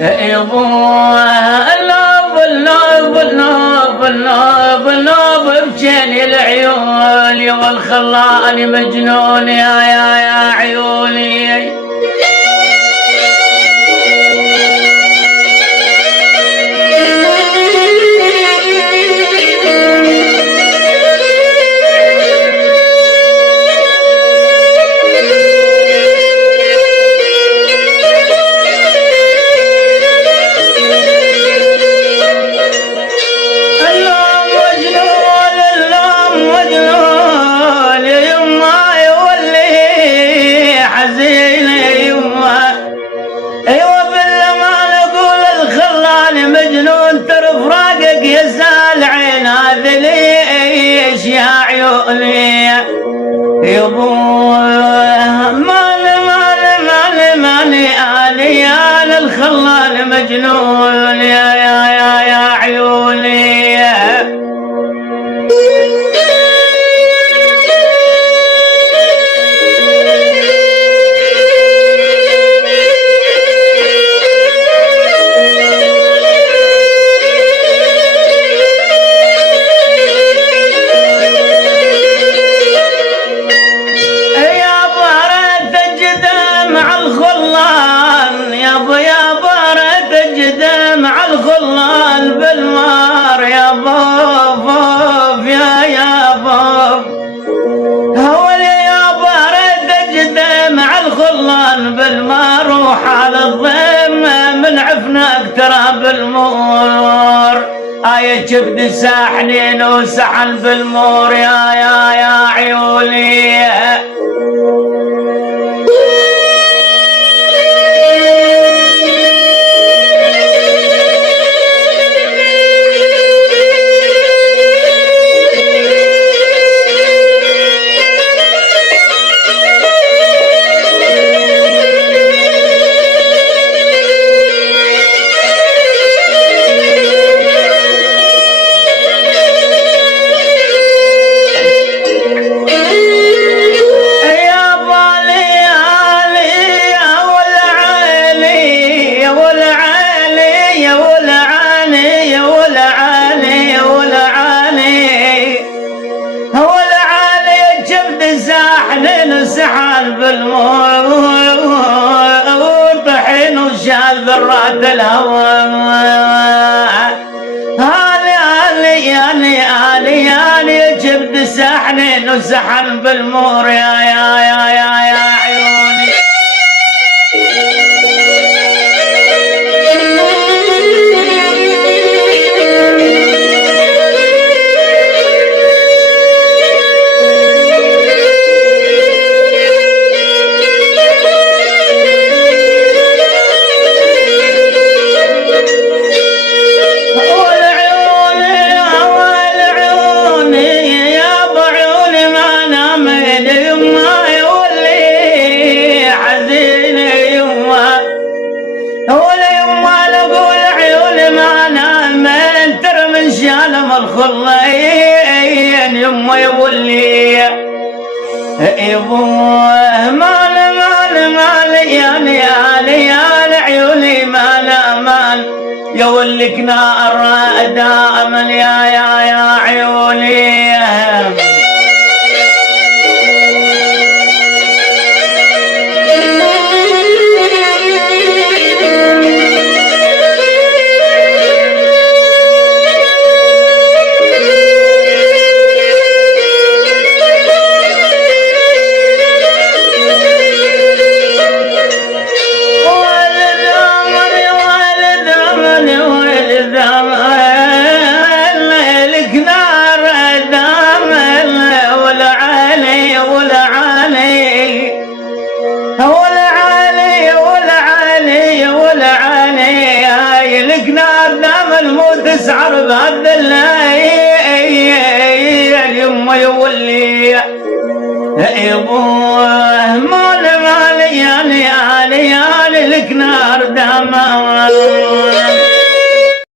يبوه اللوب اللوب اللوب اللوب اللوب بجني العيون والخلاني مجنون يا عيوني. يا عيوني يبوه مالي آلي آل الخلال مجنون يا عيوني. الخلال بالمار يا باب يا باب هولي يا بارد جدة مع الخلال بالمار وحال الضيم من عفناك ترى بالمور آية جبد ساحنين وسحل بالمور يا عيوني. سحال بالمور طحين وشال ذرات الهوى هالي جبد سحنين وسحل بالمور يا عيوني. الخلين يما يولي يبوه مال يا عيوني مال يولك نار دائما يا عيوني. تسعر بهذا الليل يما يولي يبوه مال يا لك نار دمار